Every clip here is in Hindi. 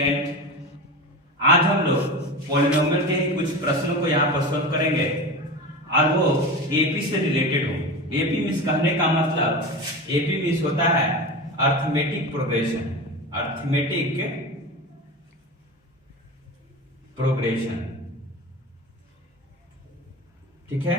स्टूडेंट, आज हम लोग पॉलिनोमियल के ही कुछ प्रश्नों को यहाँ पर सॉल्व करेंगे और वो एपी से रिलेटेड हो। एपी मीन्स कहने का मतलब एपी मीन्स होता है अर्थमेटिक प्रोग्रेशन। अर्थमेटिक प्रोग्रेशन, ठीक है।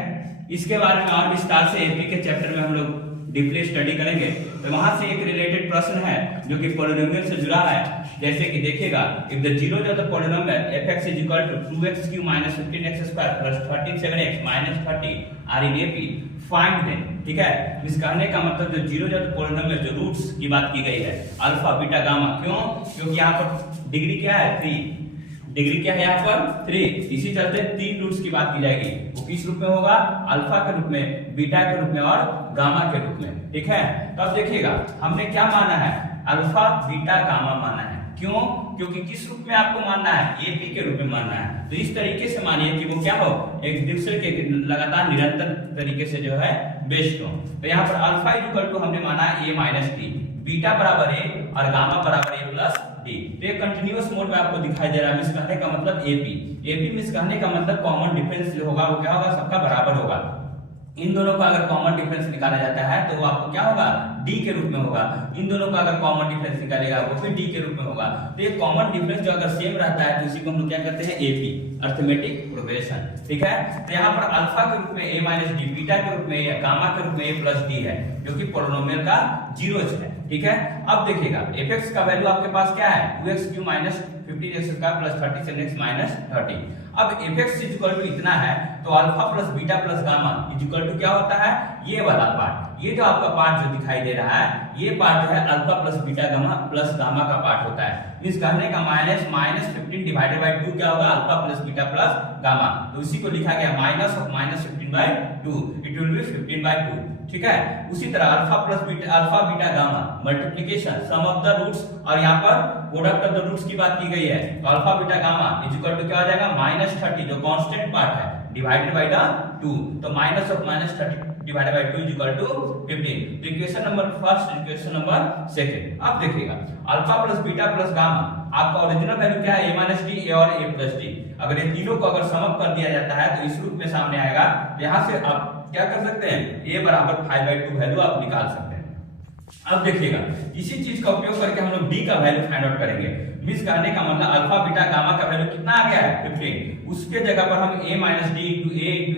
इसके बारे में और विस्तार से एपी के चैप्टर में हम लोग डीपली स्टडी करेंगे। तो वहां से एक रिलेटेड प्रश्न है जो कि पॉलिनोमियल से जुड़ा है। जैसे कि देखिएगा, if the zeros of the polynomial fx is equal to 2x³ minus 15x² plus 13(7x minus 30) are in AP, find them। ठीक है, इस कहने का मतलब जो जीरोज ऑफ द पॉलिनोमियल, जो रूट्स की बात की गई है, अल्फा बीटा गामा। क्यों? क्योंकि यहाँ पर डिग्री क्या है? 3। डिग्री क्या है यहाँ पर? 3। इसी चलते 3 रूट्स की बात की जाएगी। वो किस रूप में होगा? अल्फा के रूप में, बीटा के रूप में और गामा के रूप में। ठीक है, तो अब देखिएगा हमने क्या माना है? अल्फा बीटा गामा माना है। क्यों? क्योंकि किस रूप में आपको मानना है? एपी के रूप में मानना है। तो इस तरीके से मानिए कि वो क्या हो, एक दूसरे के लगातार निरंतर तरीके से जो है बेस्ड हो। तो यहाँ पर अल्फा इक्वल टू हमने माना है a माइनस डी, बीटा बराबर a और गामा बराबर a प्लस डी। तो ये कंटिन्यूअस मोड में आपको दिखाई दे रहा है। मींस कहने का मतलब एपी। एपी मींस कहने का मतलब कॉमन डिफरेंस जो होगा वो क्या होगा? सबका बराबर होगा। इन दोनों का अगर कॉमन डिफरेंस निकाला जाता है तो वो आपको क्या होगा? डी के रूप में होगा। इन दोनों का अगर कॉमन डिफरेंस निकालेगा वो फिर डी के रूप में होगा। तो ये कॉमन डिफरेंस जो अगर सेम रहता है तो इसी को हम लोग क्या कहते हैं? AP, arithmetic progression. ठीक है, तो यहाँ पर अल्फा के रूप में a माइनस डी, बीटा के रूप में या गामा के रूप में a प्लस डी है, जो कि पॉलिनोमियल का जीरोज है। ठीक है, अब देखिएगा fx का वैल्यू आपके पास क्या है? 2x³ minus 15x² plus 37x minus 30। अब fx इक्वल टू इतना है तो alpha plus beta plus gamma equal to क्या होता है? ये वाला पार्ट, ये जो आपका पार्ट जो दिखाई दे रहा है, ये पार्ट जो है alpha plus beta gamma plus gamma का पार्ट होता है। इस कहने का -15 डिवाइडेड बाय 2 क्या होगा? Alpha plus beta plus gamma. तो इसी को लिखा गया minus of -15/2, it will be 15/2। ठीक है, उसी तरह alpha plus beta, alpha beta gamma multiplication sum of the roots, और यहाँ पर प्रोडक्ट ऑफ द रूट्स की बात की गई है। तो alpha beta gamma equal to क्या हो जाएगा? -30 जो कांस्टेंट पार्ट है डिवाइडेड बाय द 2। तो minus of -30 divided by 2 equal to 15। तो equation number first, equation number second. अब देखिएगा alpha plus beta plus gamma, आपका ओरिजिनल वैल्यू क्या है? a माइनस डी, a और a प्लस डी। अगर ये तीनों को अगर सम अप कर दिया जाता है तो इस रूप में सामने आएगा। यहां से आप क्या कर सकते हैं? a बराबर 5/2 वैल्यू आप निकाल सकते हैं। अब देखिएगा इसी चीज का उपयोग करके हम लोग d का वैल्यू फाइंड आउट करेंगे। मींस कहने का मतलब अल्फा बीटा गामा का वैल्यू कितना आ गया है? 15। उसके जगह पर हम a minus d into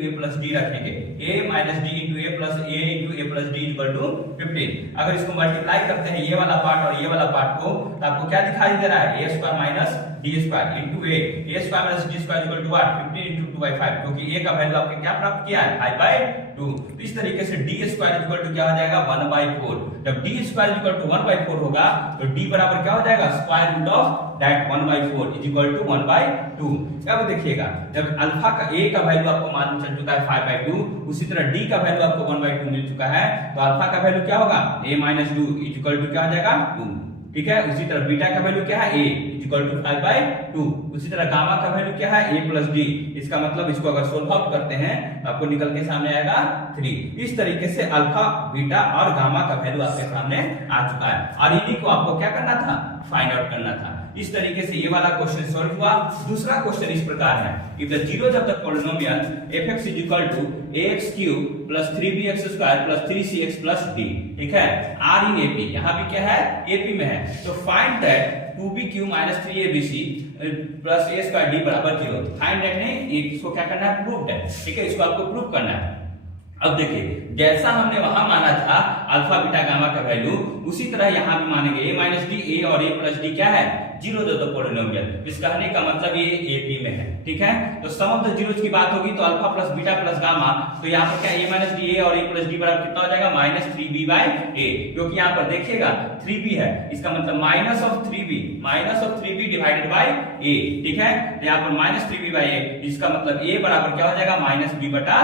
a plus d रखेंगे। a minus d into a plus a plus d equal to 15। अगर इसको मल्टीप्लाई करते हैं ये वाला पार्ट और ये वाला पार्ट को, तो आपको क्या दिखाई दे रहा है? a square minus d square into a square minus d square equal to what? 15 into 2/5, क्योंकि a का वैल्यू आपने क्या प्राप्त किया है? 5/2। तो इस तरीके से डी स्क्वायर इक्वल टू क्या हो जाएगा? 1/4। जब डी स्क्वायर इक्वल टू 1/4 होगा तो डी बराबर क्या हो जाएगा? Square root of that 1/4 is equal to 1/2। अब देखिएगा जब अल्फा का a का वैल्यू आपको मालूम चल चुका है 5/2, उसी तरह d का वैल्यू आपको 1/2 मिल चुका है, तो अल्फा का वैल्यू क्या होगा? a minus 2 is equal to क्या हो जाएगा? 2। ठीक है, उसी तरह बीटा का वैल्यू क्या है? a equal to 5/2। उसी तरह गामा का वैल्यू क्या है? a plus d. इसका मतलब इसको अगर सोल्व आउट करते हैं तो आपको निकल के सामने आएगा 3। इस तरीके से अल्फा बीटा और गामा का वैल्यू आपके सामने आ चुका है और इन्हीं को आपको क्या करना था? फाइंड आउट करना था। इस तरीके से ये वाला क्वेश्चन सॉल्व हुआ। दूसरा क्वेश्चन इस प्रकार है, if the zeros of the polynomial fx is equal to ax³ plus 3bx² plus 3cx plus d, ठीक है, r in AP, यहाँ भी क्या है? AP में है। तो find that 2b³ minus 3abc plus a² d बराबर 0। फाइंड दैट नहीं, इसको क्या करना है? प्रूव है। ठीक है, इसको आपको प्रूव करना है। अब देखिए जैसा हमने वहां माना था अल्फा बीटा गामा का वैल्यू, उसी तरह यहां भी मानेंगे। a माइनस डी, a और a प्लस डी क्या है? Zeros of the polynomial. इस कहने का मतलब ये एपी में है। ठीक है, तो सम ऑफ द जीरोज की बात होगी तो alpha plus beta plus gamma, तो यहाँ पर क्या a माइनस डी, a और a प्लस डी बराबर कितना हो जाएगा? -3b/a, क्योंकि यहाँ पर देखिएगा 3b है, इसका मतलब minus of 3b divided by a। ठीक है, तो यहाँ पर -3b/a, इसका मतलब a बराबर क्या हो जाएगा? -b/a।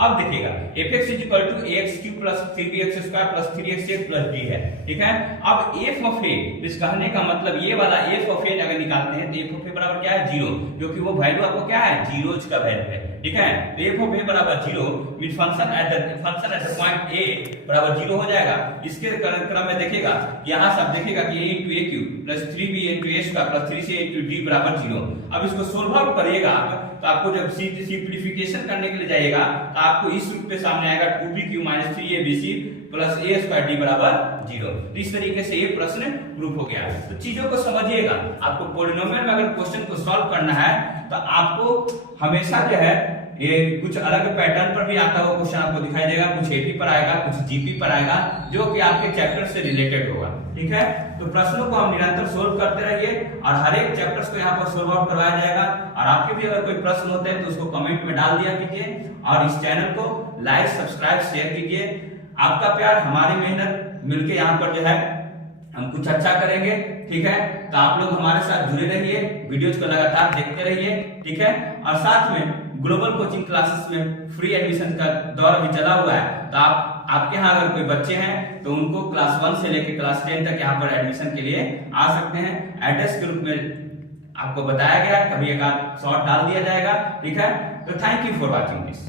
अब देखिएगा fx equal to ax³ plus 3bx² square plus 3x plus d है, ठीक है। अब f ऑफ a, इस कहने का मतलब ये वाला f ऑफ a अगर निकालते हैं तो f ऑफ a बराबर क्या है 0, क्योंकि वो वैल्यू आपको क्या है जीरोज का वैल्यू है, ठीक है। तो f ऑफ a बराबर 0 means function at the point a बराबर 0 हो जाएगा। इसके क्रम में देखिएगा यहां से आप देखिएगा कि a into aq plus 3b into a square plus 3c into d बराबर 0। अब इसको सोल्व आउट करिएगा आप, तो आपको जब सिंपलीफिकेशन करने के लिए जाइएगा तो आपको इस रूप पे सामने आएगा 2bq - 3abc plus a square d बराबर 0। तो इस तरीके से ये प्रश्न प्रूफ हो गया। तो चीजों को समझिएगा, आपको पॉलिनोमियल में अगर क्वेश्चन को सॉल्व करना है तो आपको हमेशा जो है ये कुछ अलग पैटर्न पर भी आता हुआ क्वेश्चन आपको दिखाई देगा, कुछ एपी पर आएगा, कुछ जीपी पर आएगा, जो कि आपके चैप्टर से रिलेटेड होगा, ठीक है। तो प्रश्नों को हम निरंतर सोल्व करते रहिए और हर एक चैप्टर्स को यहाँ पर सोल्व आउट करवाया जाएगा। और आपके भी अगर कोई प्रश्न होते हैं तो उसको कमेंट में डाल दिया कीजिए और इस चैनल को लाइक सब्सक्राइब शेयर कीजिए। आपका प्यार हमारी मेहनत मिलके यहाँ पर जो है हम कुछ अच्छा करेंगे, ठीक है। तो आप लोग हमारे साथ जुड़े रहिए, वीडियोज को लगातार देखते रहिए, ठीक है। और साथ में ग्लोबल कोचिंग क्लासेस में फ्री एडमिशन का दौर भी चला हुआ है, तो आपके यहाँ अगर कोई बच्चे हैं तो उनको क्लास 1 से लेकर क्लास 10 तक यहाँ पर एडमिशन के लिए आ सकते हैं। एड्रेस ग्रुप में आपको बताया गया, कभी एक आध शॉर्ट डाल दिया जाएगा, ठीक है। तो thank you for watching this.